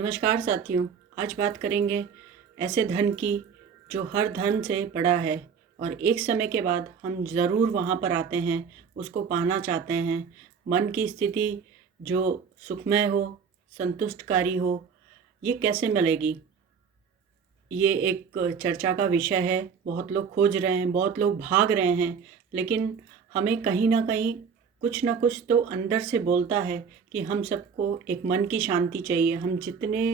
नमस्कार साथियों। आज बात करेंगे ऐसे धन की जो हर धन से बड़ा है और एक समय के बाद हम ज़रूर वहाँ पर आते हैं, उसको पाना चाहते हैं। मन की स्थिति जो सुखमय हो, संतुष्टकारी हो, ये कैसे मिलेगी? ये एक चर्चा का विषय है। बहुत लोग खोज रहे हैं, बहुत लोग भाग रहे हैं, लेकिन हमें कहीं ना कहीं कुछ ना कुछ तो अंदर से बोलता है कि हम सबको एक मन की शांति चाहिए। हम जितने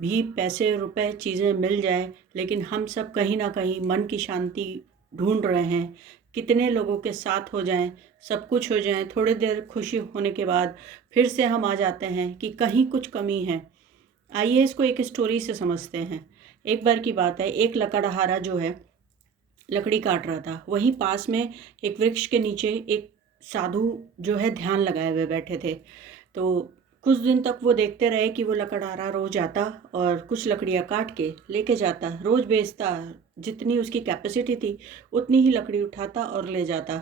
भी पैसे रुपए चीज़ें मिल जाए, लेकिन हम सब कहीं ना कहीं मन की शांति ढूंढ रहे हैं। कितने लोगों के साथ हो जाएं, सब कुछ हो जाए, थोड़ी देर खुशी होने के बाद फिर से हम आ जाते हैं कि कहीं कुछ कमी है। आइए इसको एक स्टोरी से समझते हैं। एक बार की बात है, एक लकड़हारा जो है लकड़ी काट रहा था। वहीं पास में एक वृक्ष के नीचे एक साधु जो है ध्यान लगाए हुए बैठे थे। तो कुछ दिन तक वो देखते रहे कि वो लकड़हारा रोज आता और कुछ लकड़ियाँ काट के लेके जाता, रोज बेचता। जितनी उसकी कैपेसिटी थी उतनी ही लकड़ी उठाता और ले जाता।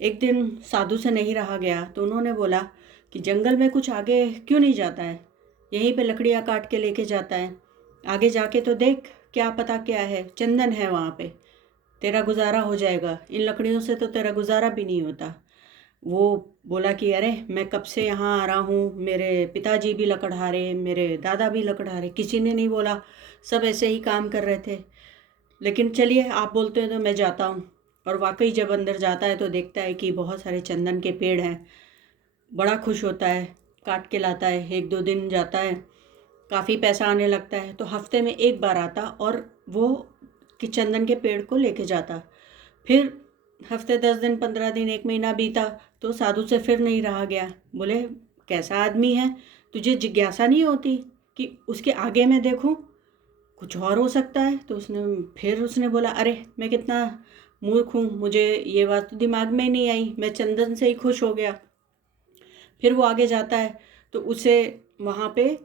एक दिन साधु से नहीं रहा गया तो उन्होंने बोला कि जंगल में कुछ आगे क्यों नहीं जाता है, यहीं पे लकड़ियाँ काट के लेके जाता है। आगे जाके तो देख, क्या पता क्या है, चंदन है वहाँ पे, तेरा गुजारा हो जाएगा। इन लकड़ियों से तो तेरा गुजारा भी नहीं होता। वो बोला कि अरे मैं कब से यहाँ आ रहा हूँ, मेरे पिताजी भी लकड़हारे, मेरे दादा भी लकड़हारे, किसी ने नहीं बोला, सब ऐसे ही काम कर रहे थे। लेकिन चलिए, आप बोलते हैं तो मैं जाता हूँ। और वाकई जब अंदर जाता है तो देखता है कि बहुत सारे चंदन के पेड़ हैं। बड़ा खुश होता है, काट के लाता है। एक दो दिन जाता है, काफ़ी पैसा आने लगता है, तो हफ्ते में एक बार आता और वो कि चंदन के पेड़ को लेके जाता। फिर हफ्ते 10 दिन 15 दिन, एक महीना बीता तो साधु से फिर नहीं रहा गया। बोले कैसा आदमी है, तुझे जिज्ञासा नहीं होती कि उसके आगे मैं देखूं, कुछ और हो सकता है? तो उसने बोला अरे मैं कितना मूर्ख हूँ, मुझे ये बात तो दिमाग में ही नहीं आई, मैं चंदन से ही खुश हो गया। फिर वो आगे जाता है तो उसे वहाँ पे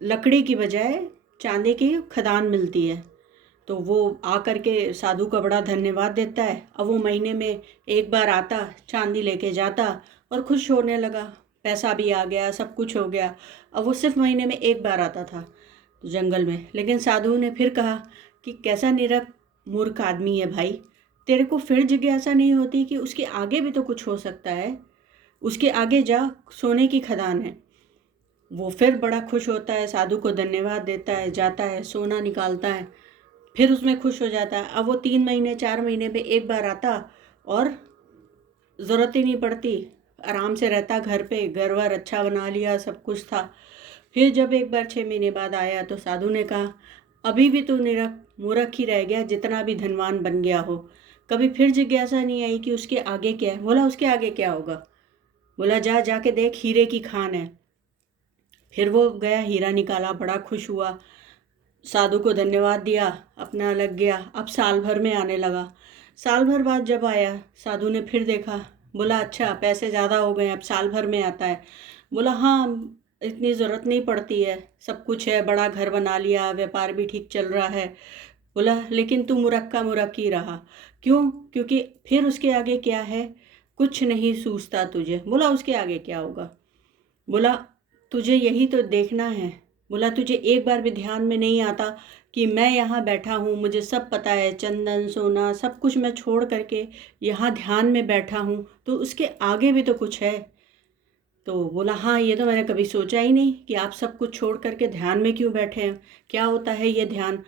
लकड़ी की बजाय चांदी की खदान मिलती है। तो वो आकर के साधु का बड़ा धन्यवाद देता है। अब वो महीने में एक बार आता, चांदी लेके जाता और खुश होने लगा। पैसा भी आ गया, सब कुछ हो गया। अब वो सिर्फ महीने में एक बार आता था तो जंगल में। लेकिन साधु ने फिर कहा कि कैसा निरख मूर्ख आदमी है भाई, तेरे को फिर जिज्ञासा नहीं होती कि उसके आगे भी तो कुछ हो सकता है। उसके आगे जा, सोने की खदान है। वो फिर बड़ा खुश होता है, साधु को धन्यवाद देता है, जाता है, सोना निकालता है, फिर उसमें खुश हो जाता है। अब वो 3 महीने 4 महीने पे एक बार आता और ज़रूरत ही नहीं पड़ती, आराम से रहता घर पे, घर वर अच्छा बना लिया, सब कुछ था। फिर जब एक बार 6 महीने बाद आया तो साधु ने कहा अभी भी तू निरख मूर्ख ही रह गया, जितना भी धनवान बन गया हो। कभी फिर जिज्ञासा नहीं आई कि उसके आगे क्या है? बोला उसके आगे क्या होगा? बोला जा जाके देख, हीरे की खान है। फिर वो गया, हीरा निकाला, बड़ा खुश हुआ, साधु को धन्यवाद दिया, अपना लग गया। अब साल भर में आने लगा। साल भर बाद जब आया, साधु ने फिर देखा। बोला अच्छा पैसे ज़्यादा हो गए, अब साल भर में आता है। बोला हाँ, इतनी ज़रूरत नहीं पड़ती है, सब कुछ है, बड़ा घर बना लिया, व्यापार भी ठीक चल रहा है। बोला लेकिन तू मुरक्का मुरक्की ही रहा, क्यों? क्योंकि फिर उसके आगे क्या है, कुछ नहीं सूझता तुझे। बोला उसके आगे क्या होगा? बोला तुझे यही तो देखना है। बोला तुझे एक बार भी ध्यान में नहीं आता कि मैं यहाँ बैठा हूँ, मुझे सब पता है, चंदन सोना सब कुछ मैं छोड़ करके यहाँ ध्यान में बैठा हूँ, तो उसके आगे भी तो कुछ है। तो बोला हाँ, ये तो मैंने कभी सोचा ही नहीं कि आप सब कुछ छोड़ करके ध्यान में क्यों बैठे हैं, क्या होता है ये ध्यान?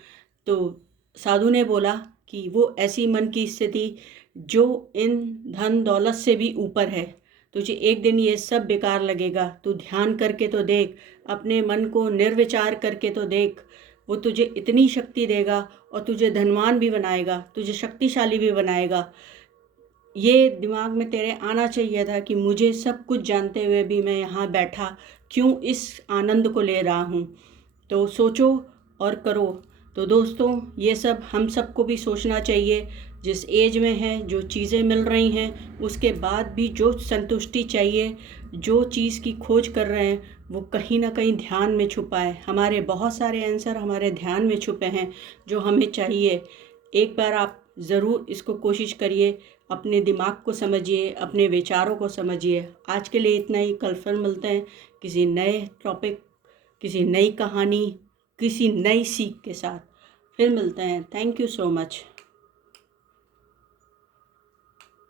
तो साधु ने बोला कि वो ऐसी मन की स्थिति जो इन धन दौलत से भी ऊपर है। तुझे एक दिन ये सब बेकार लगेगा, तू ध्यान करके तो देख, अपने मन को निर्विचार करके तो देख, वो तुझे इतनी शक्ति देगा और तुझे धनवान भी बनाएगा, तुझे शक्तिशाली भी बनाएगा। ये दिमाग में तेरे आना चाहिए था कि मुझे सब कुछ जानते हुए भी मैं यहाँ बैठा क्यों इस आनंद को ले रहा हूँ। तो सोचो और करो। तो दोस्तों, ये सब हम सबको भी सोचना चाहिए। जिस एज में है, जो चीज़ें मिल रही हैं, उसके बाद भी जो संतुष्टि चाहिए, जो चीज़ की खोज कर रहे हैं, वो कहीं ना कहीं ध्यान में छुपा है। हमारे बहुत सारे आंसर हमारे ध्यान में छुपे हैं जो हमें चाहिए। एक बार आप ज़रूर इसको कोशिश करिए, अपने दिमाग को समझिए, अपने विचारों को समझिए। आज के लिए इतना ही, कल फिर मिलते हैं किसी नए टॉपिक किसी नई कहानी, किसी नई सीख के साथ फिर मिलते हैं। Thank you so much.